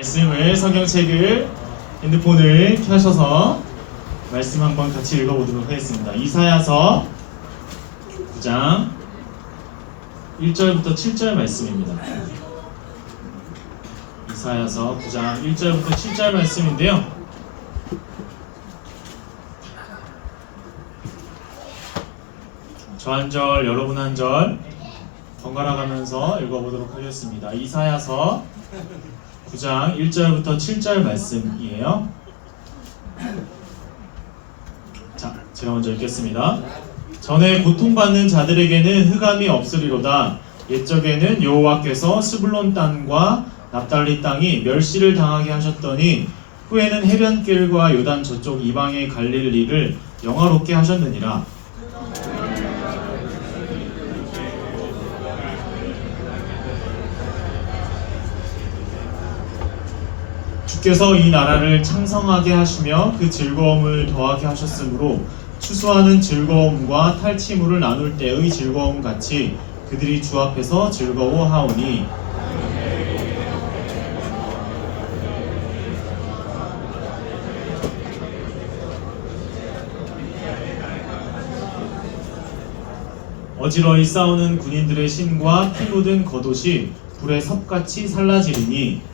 말씀을 성경책을 핸드폰을 켜셔서 말씀 한번 같이 읽어보도록 하겠습니다. 이사야서 9장 1절부터 7절 말씀입니다. 이사야서 9장 1절부터 7절 말씀인데요. 저 한 절, 여러분 한 절 번갈아 가면서 읽어보도록 하겠습니다. 이사야서 9장 1절부터 7절 말씀이에요. 자, 제가 먼저 읽겠습니다. 전에 고통받는 자들에게는 흑암이 없으리로다. 옛적에는 여호와께서 스불론 땅과 납달리 땅이 멸시를 당하게 하셨더니 후에는 해변길과 요단 저쪽 이방의 갈릴리를 영화롭게 하셨느니라. 주께서 이 나라를 창성하게 하시며 그 즐거움을 더하게 하셨으므로 추수하는 즐거움과 탈취물을 나눌 때의 즐거움 같이 그들이 주 앞에서 즐거워하오니 어지러이 싸우는 군인들의 신과 피 묻은 겉옷이 불에 섭같이 살라지리니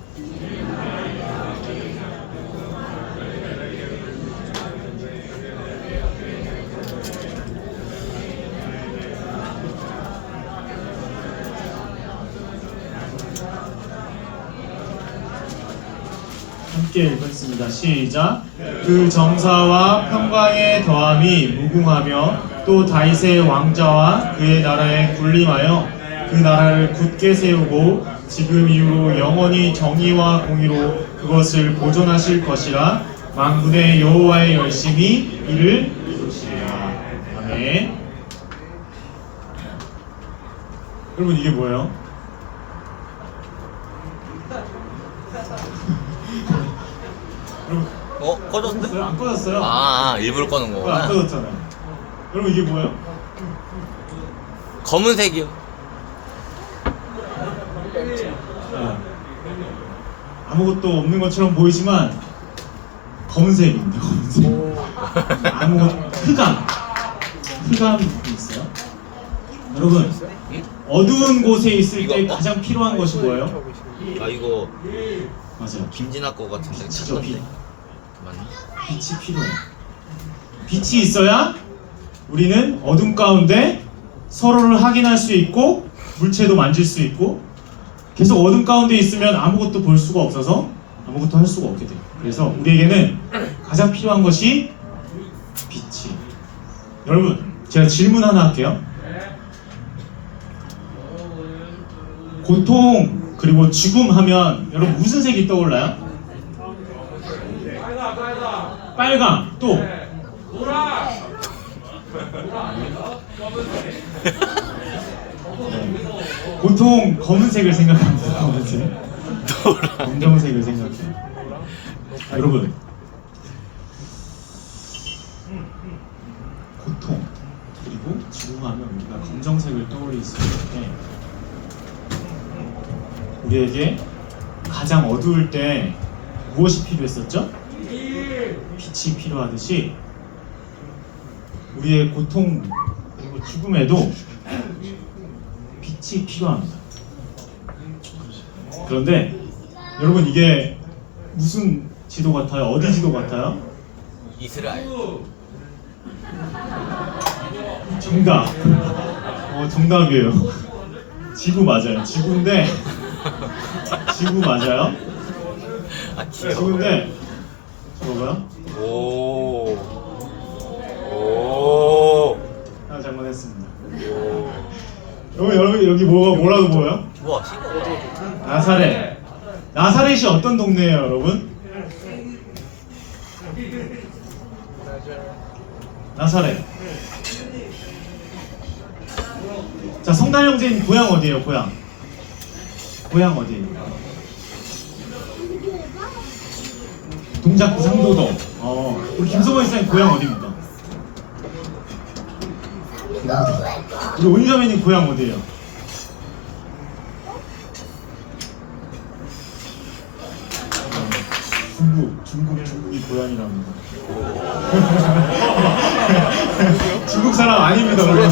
함께 읽겠습니다. 시작. 그 정사와 평강의 더함이 무궁하며 또 다윗의 왕자와 그의 나라에 군림하여 그 나라를 굳게 세우고 지금 이후로 영원히 정의와 공의로 그것을 보존하실 것이라. 만군의 여호와의 열심히 이를 이루시리라. 아멘. 여러분 이게 뭐예요? 꺼졌어요? 안 꺼졌어요? 일부러 꺼는 안 거구나. 꺼졌잖아요. 여러분 이게 뭐예요? 검은색이요. 네. 아무것도 없는 것처럼 보이지만 검은색입니다. 검은색. 흑암이 있어요. 여러분 어두운 곳에 있을 때 가장 필요한 것이 뭐예요? 이거 맞아요. 김진아 거 같은데. 빛이죠, 빛. 맞나? 빛이 필요해요. 빛이 있어야 우리는 어둠 가운데 서로를 확인할 수 있고 물체도 만질 수 있고, 계속 어둠 가운데 있으면 아무것도 볼 수가 없어서 아무것도 할 수가 없게 돼요. 그래서 우리에게는 가장 필요한 것이 빛이. 여러분 제가 질문 하나 할게요. 고통 그리고 죽음 하면 여러분 무슨 색이 떠올라요? 빨강. 또 보통 검은색을 생각합니다. 검은색. 검정색을 생각해요. 여러분 고통 그리고 죽음하면 우리가 검정색을 떠올릴 수 있는데, 우리에게 가장 어두울 때 무엇이 필요했었죠? 빛이 필요하듯이 우리의 고통 그리고 죽음에도 빛이 필요합니다. 그런데 여러분 이게 무슨 지도 같아요? 어디 지도 같아요? 이스라엘. 정답. 정답이에요. 지구 맞아요. 지구인데 지구 맞아요? 지구인데 저거요? 오. 하나 잘못했습니다. 여러분 여기 뭐라고 보여요? 우와, 나사렛. 나사렛이 어떤 동네예요, 여러분? 나사렛. 자, 성달 형제님 고향 어디예요? 고향 어디예요? 동작구 상도동. 우리 김성원 씨는 고향 어디입니까? 우리 온유자매님 고향 어디예요? 중국이 고향이랍니다. 중국 사람 아닙니다, 여러분.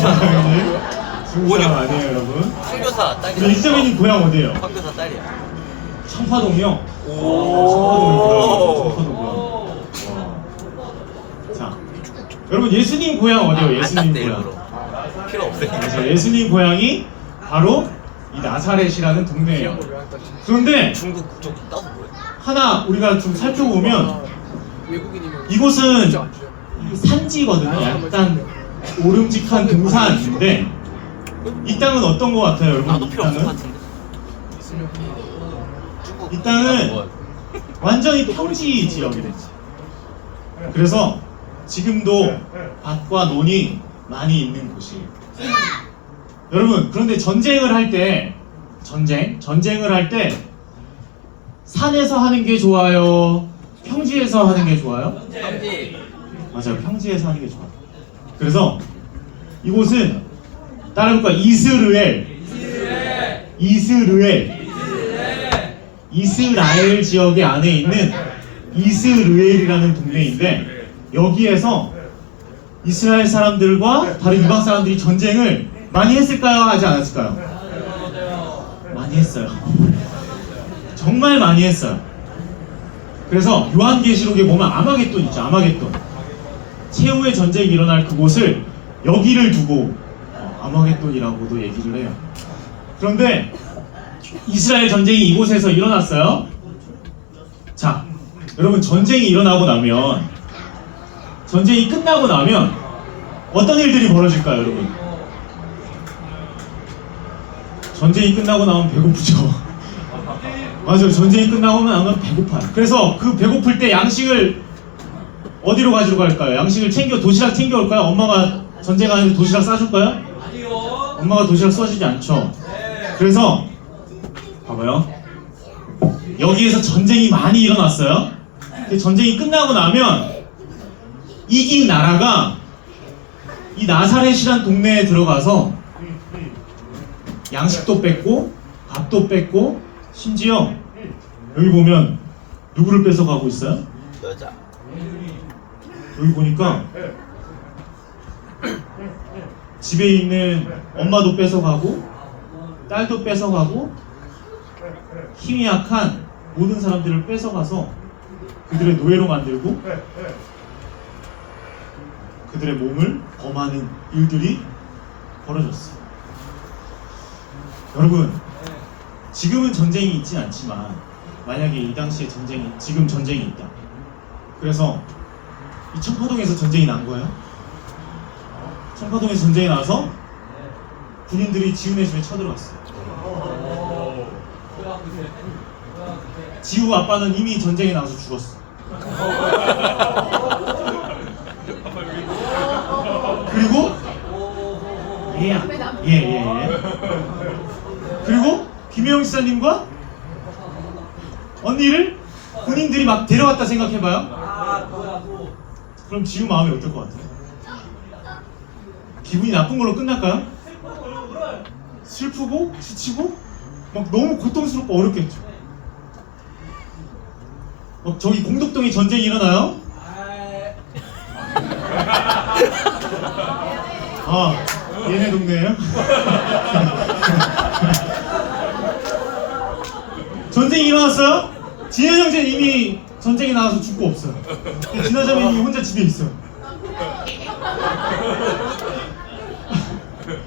중국 사람 아니에요, 여러분. 선교사 딸이야. 우리 이정현님 고향 어디예요? 선교사 딸이야. 청파동이요. 오. 청파동 고향. 자, 여러분 예수님 고향 어디예요? 예수님 안딱대 고향. 일부러. 필요 없어요. 그래서 예수님 고향이 바로 이 나사렛이라는 동네예요. 그런데 중국 쪽 떠서 뭐야? 하나 우리가 좀 살펴보면 외국인이면 이곳은 진짜 안 주죠. 산지거든요. 약간 오름직한 동산인데 이 땅은 어떤 것 같아요, 여러분? 나도 이 필요 없을 것 땅은 같은데. 있으면 중국. 이 땅은 뭐, 완전히 평지 지역이랬지. 그래서 지금도 밭과 논이 많이 있는 곳이에요. 여러분, 그런데 전쟁을 할 때 전쟁을 할 때 산에서 하는 게 좋아요? 평지에서 하는 게 좋아요? 현지. 맞아요. 평지에서 하는 게 좋아요. 그래서 이곳은 따라해볼까? 이스라엘 지역의 안에 있는 이스르엘이라는 동네인데 여기에서 이스라엘 사람들과 다른 이방 사람들이 전쟁을 많이 했을까요? 하지 않았을까요? 많이 했어요. 정말 많이 했어요. 그래서 요한계시록에 보면 아마겟돈 있죠. 아마겟돈. 최후의 전쟁이 일어날 그곳을 여기를 두고 아마겟돈이라고도 얘기를 해요. 그런데 이스라엘 전쟁이 이곳에서 일어났어요. 자, 여러분 전쟁이 일어나고 나면 전쟁이 끝나고 나면 어떤 일들이 벌어질까요, 여러분? 전쟁이 끝나고 나면 배고프죠. 맞아요. 전쟁이 끝나고 나면 배고파요. 그래서 그 배고플 때 양식을 어디로 가지러 갈까요? 양식을 도시락 챙겨올까요? 엄마가 전쟁하는데 도시락 싸줄까요? 엄마가 도시락 써주지 않죠. 그래서 봐봐요. 여기에서 전쟁이 많이 일어났어요. 근데 전쟁이 끝나고 나면 이긴 나라가 이 나사렛이란 동네에 들어가서 양식도 뺏고 밥도 뺏고 심지어 여기 보면 누구를 뺏어가고 있어요? 여자. 여기 보니까 집에 있는 엄마도 뺏어가고 딸도 뺏어가고 힘이 약한 모든 사람들을 뺏어가서 그들의 노예로 만들고 그들의 몸을 범하는 일들이 벌어졌어요. 여러분, 지금은 전쟁이 있진 않지만 만약에 이 당시에 지금 전쟁이 있다. 그래서 이 청파동에서 전쟁이 난 거예요. 청파동에서 전쟁이 나서 군인들이 지훈의 집에 쳐들어갔어요. 지우 아빠는 이미 전쟁에 나가서 죽었어. 그리고 예. 그리고 김혜영 지사님과 언니를 군인들이 막 데려왔다 생각해봐요. 그럼 지우 마음이 어떨 것 같아요? 기분이 나쁜 걸로 끝날까요? 슬프고 지치고 막 너무 고통스럽고 어렵겠죠. 막 저기 공덕동에 전쟁이 일어나요? 아, 얘네 동네예요? 전쟁이 일어났어요? 진현 형제는 이미 전쟁에 나가서 죽고 없어요. 진화자매님이 혼자 집에 있어요.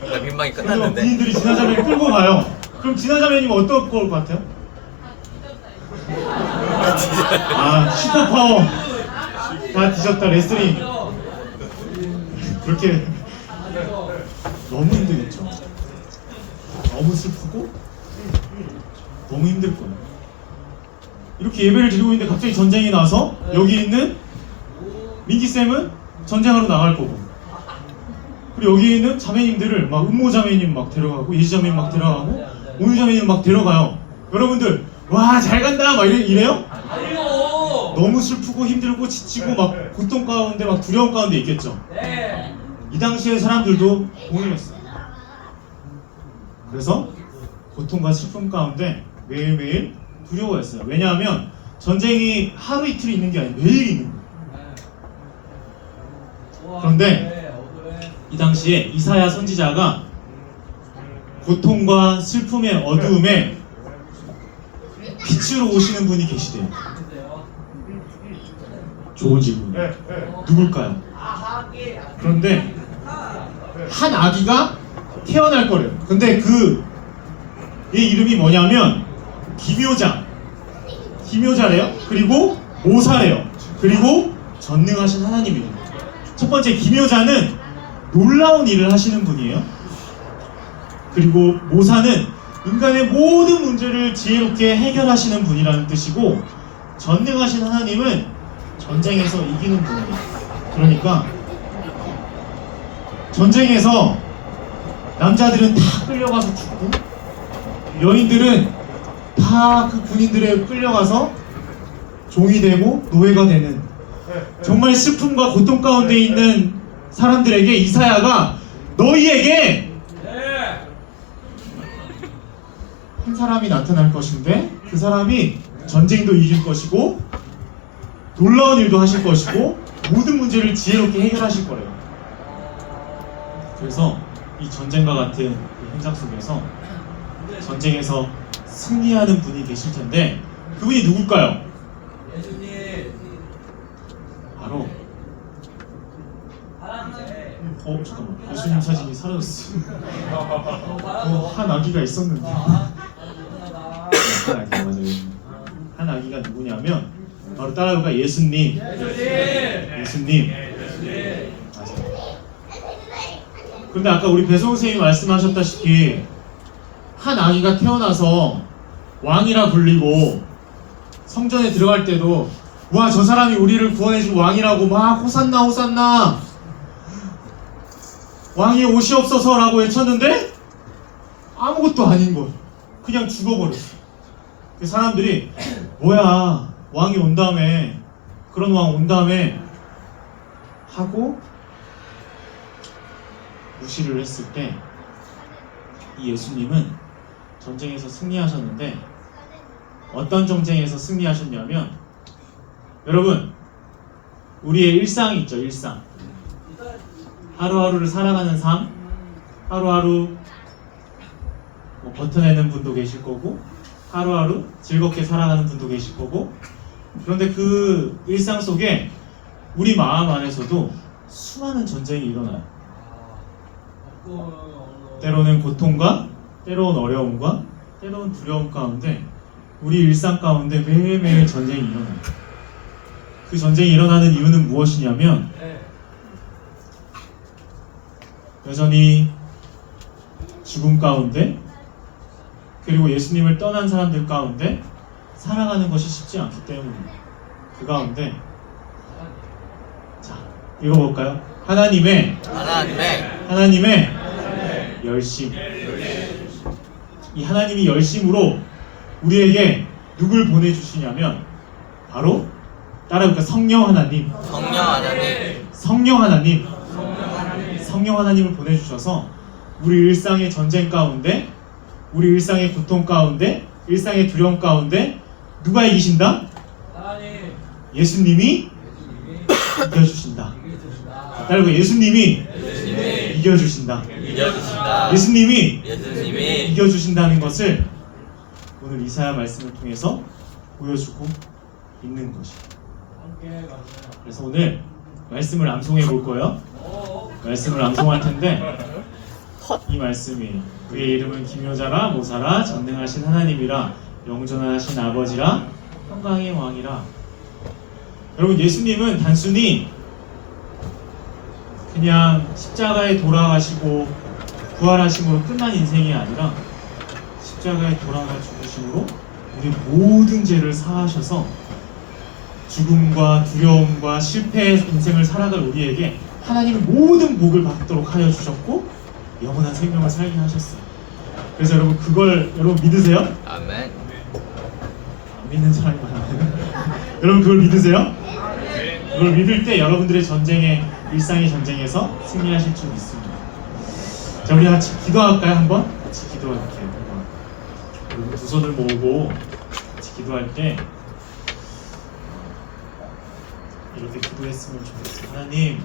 나 민망이 그래서 끝났는데. 군인들이 진화자매를 끌고 가요. 그럼 진화자매님은 어떨 것 같아요? 아, 슈퍼파워 다 뒤졌다 레슬링. 그렇게 너무 힘들겠죠. 너무 슬프고 너무 힘들 거예요. 이렇게 예배를 드리고 있는데 갑자기 전쟁이 나서 여기 있는 민기쌤은 전쟁하러 나갈 거고, 그리고 여기 있는 자매님들을 막 음모 자매님 막 데려가고 예지 자매님 막 데려가고 오유 자매님 막 데려가요. 여러분들 와 잘 간다 막 이래요? 너무 슬프고 힘들고 지치고 막 고통 가운데 막 두려움 가운데 있겠죠. 이 당시에 사람들도 동일했어요. 그래서 고통과 슬픔 가운데 매일매일 두려워했어요. 왜냐하면 전쟁이 하루 이틀 있는 게 아니라 매일 있는 거예요. 그런데 이 당시에 이사야 선지자가 고통과 슬픔의 어두움에 빛으로 오시는 분이 계시대요. 좋은 질문. 누굴까요? 그런데 한 아기가 태어날 거래요. 근데 그 얘 이름이 뭐냐면 기묘자래요. 그리고 모사래요. 그리고 전능하신 하나님이래요. 첫 번째 기묘자는 놀라운 일을 하시는 분이에요. 그리고 모사는 인간의 모든 문제를 지혜롭게 해결하시는 분이라는 뜻이고, 전능하신 하나님은 전쟁에서 이기는 분이에요. 그러니까 전쟁에서 남자들은 다 끌려가서 죽고 여인들은 다 그 군인들에 끌려가서 종이 되고 노예가 되는, 정말 슬픔과 고통 가운데 있는 사람들에게 이사야가 너희에게 한 사람이 나타날 것인데 그 사람이 전쟁도 이길 것이고 놀라운 일도 하실 것이고 모든 문제를 지혜롭게 해결하실 거래요. 그래서 이 전쟁과 같은 그 현장 속에서 전쟁에서 승리하는 분이 계실 텐데 그분이 누굴까요? 바로 잠깐만, 예수님 사진이 사라졌어. 한 아기가 있었는데. 한 아기 맞아요. 한 아기가 누구냐면 바로 따라해볼까? 예수님. 예수님. 맞아요. 그런데 아까 우리 배송 선생님이 말씀하셨다시피 한 아기가 태어나서 왕이라 불리고 성전에 들어갈 때도 와, 저 사람이 우리를 구원해줄 왕이라고 막 호산나 호산나 왕이 오시옵소서 라고 외쳤는데 아무것도 아닌 걸 그냥 죽어버렸어. 그 사람들이 뭐야, 왕이 온 다음에, 그런 왕 온 다음에 하고 무시를 했을 때 이 예수님은 전쟁에서 승리하셨는데 어떤 전쟁에서 승리하셨냐면, 여러분 우리의 일상이 있죠. 일상, 하루하루를 살아가는 삶, 하루하루 뭐 버텨내는 분도 계실 거고 하루하루 즐겁게 살아가는 분도 계실 거고, 그런데 그 일상 속에 우리 마음 안에서도 수많은 전쟁이 일어나요. 때로는 고통과 때로는 어려움과 때로는 두려움 가운데 우리 일상 가운데 매일매일 전쟁이 일어나요. 그 전쟁이 일어나는 이유는 무엇이냐면 여전히 죽음 가운데 그리고 예수님을 떠난 사람들 가운데 살아가는 것이 쉽지 않기 때문입니다. 그 가운데 자, 읽어볼까요? 하나님의 열심. 이 하나님이 열심으로 우리에게 누굴 보내주시냐면 바로 따라해볼까? 성령 하나님. 성령 하나님을 보내주셔서 우리 일상의 전쟁 가운데, 우리 일상의 고통 가운데, 일상의 두려움 가운데 누가 이기신다? 예수님이 이겨주신다. 따라해볼까? 예수님이 이겨주신다. 예수님이 이겨주신다는 것을 오늘 이사야 말씀을 통해서 보여주고 있는 것입니다. 그래서 오늘 말씀을 암송해 볼 거예요. 말씀을 암송할 텐데 이 말씀이 그의 이름은 기묘자라 모사라 전능하신 하나님이라 영존하신 아버지라 평강의 왕이라. 여러분, 예수님은 단순히 그냥 십자가에 돌아가시고 부활하심으로 끝난 인생이 아니라 십자가에 돌아가 죽으심으로 우리 모든 죄를 사하셔서 죽음과 두려움과 실패의 인생을 살아갈 우리에게 하나님의 모든 복을 받도록 하여 주셨고 영원한 생명을 살게 하셨어요. 그래서 여러분, 그걸 여러분 믿으세요? 아멘. 안 믿는 사람이 많아요. 여러분, 그걸 믿으세요? 그걸 믿을 때 여러분들의 전쟁에, 일상의 전쟁에서 승리하실 줄 믿습니다. 자, 우리 같이 기도할까요? 한번? 같이 기도할게요. 여러분, 두 손을 모으고 같이 기도할 때 이렇게 기도했으면 좋겠어요. 하나님,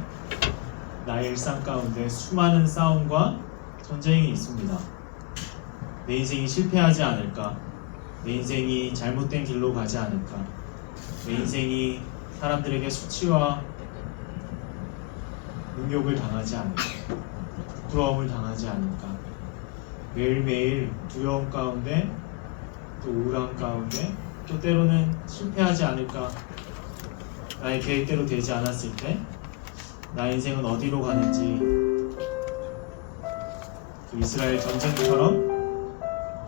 나의 일상 가운데 수많은 싸움과 전쟁이 있습니다. 내 인생이 실패하지 않을까? 내 인생이 잘못된 길로 가지 않을까? 내 인생이 사람들에게 수치와 능욕을 당하지 않을까? 부끄러움을 당하지 않을까? 매일매일 두려움 가운데, 또 우울함 가운데, 또 때로는 실패하지 않을까? 나의 계획대로 되지 않았을 때 나의 인생은 어디로 가는지, 그 이스라엘 전쟁처럼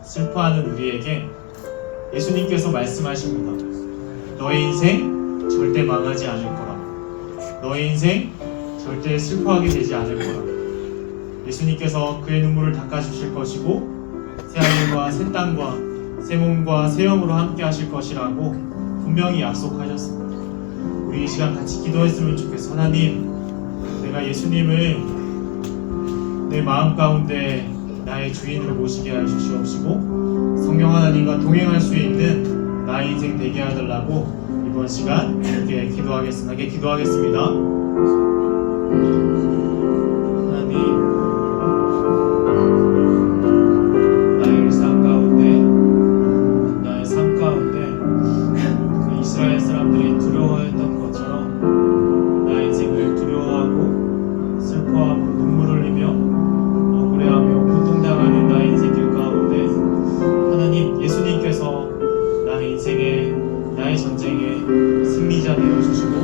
슬퍼하는 우리에게 예수님께서 말씀하십니다. 너의 인생 절대 망하지 않을 거라. 너의 인생 절대 슬퍼하게 되지 않을 거라. 예수님께서 그의 눈물을 닦아주실 것이고 새 하늘과 새 땅과 새 몸과 새 영으로 함께 하실 것이라고 분명히 약속하셨습니다. 우리 이 시간 같이 기도했으면 좋겠어. 하나님, 내가 예수님을 내 마음 가운데 나의 주인으로 모시게 하여 주시옵시고 성령 하나님과 동행할 수 있는 나의 인생 되게 해달라고 이번 시간 이렇게 기도하겠습니다. 함께 기도하겠습니다. 하나님, 나의 일상 가운데, 나의 삶 가운데 그 이스라엘 사람들이 두려워했던 것처럼 나의 인생을 두려워하고 슬퍼하고 눈물 흘리며 억울해하며 고통당하는 나의 인생길 가운데 하나님, 예수님께서 나의 인생에, 나의 전쟁에 승리자 되어주시고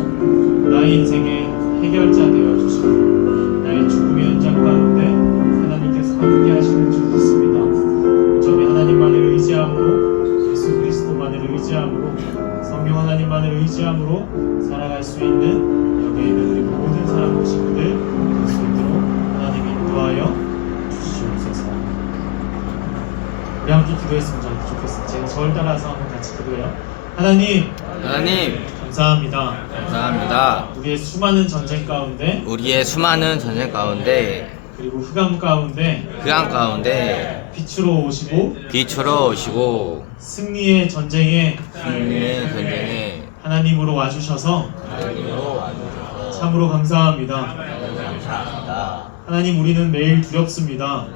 나의 인생의 해결자 되어주시고 나의 죽음의 현장 가운데 하나님께서 함께 하시는 줄 믿습니다. 오점이 하나님만을 의지함으로, 예수 그리스도만을 의지함으로, 성령 하나님만을 의지함으로 살아갈 수 있는 여기에 있는 우리 모든 사랑하는 친구들 될 수 있도록 하나님 인도하여 주시옵소서. 우리 함께 기도했으면 좋겠습니다. 제가 저를 따라서 한번 같이 기도해요. 하나님, 감사합니다. 감사합니다. 우리의 수많은 전쟁 가운데, 우리의 수많은 전쟁 가운데, 그리고 흑암 가운데 빛으로 오시고 승리의 전쟁에 하나님으로 와주셔서 참으로 감사합니다. 하나님, 우리는 매일 두렵습니다.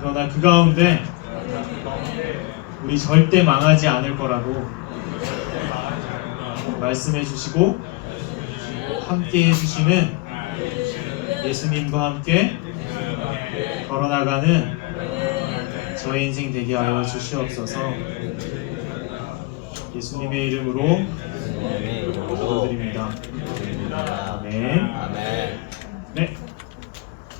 그러나 그 가운데 우리 절대 망하지 않을 거라고 말씀해 주시고 함께 해주시는 예수님과 함께 걸어나가는 저의 인생 되게 하여 주시옵소서. 예수님의 이름으로 기도드립니다. 아멘. 네,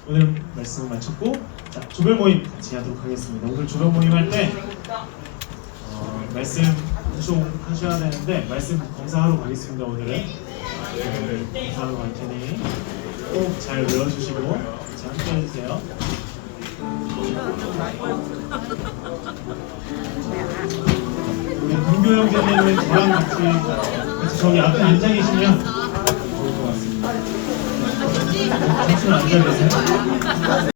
오늘 말씀을 마쳤고, 자, 조별 모임 같이 하도록 하겠습니다. 오늘 조별 모임 할 때 말씀 하셔야 되는데 말씀 검사하러 가겠습니다. 오늘은 검사하러 갈 테니 꼭 잘 외워주시고 같이 함께 해주세요. 우리 문교 형제님은 저랑 같이 저기 앞에 앉아 계시면 좋을 것 같습니다. 잠시만 앉아 계세요.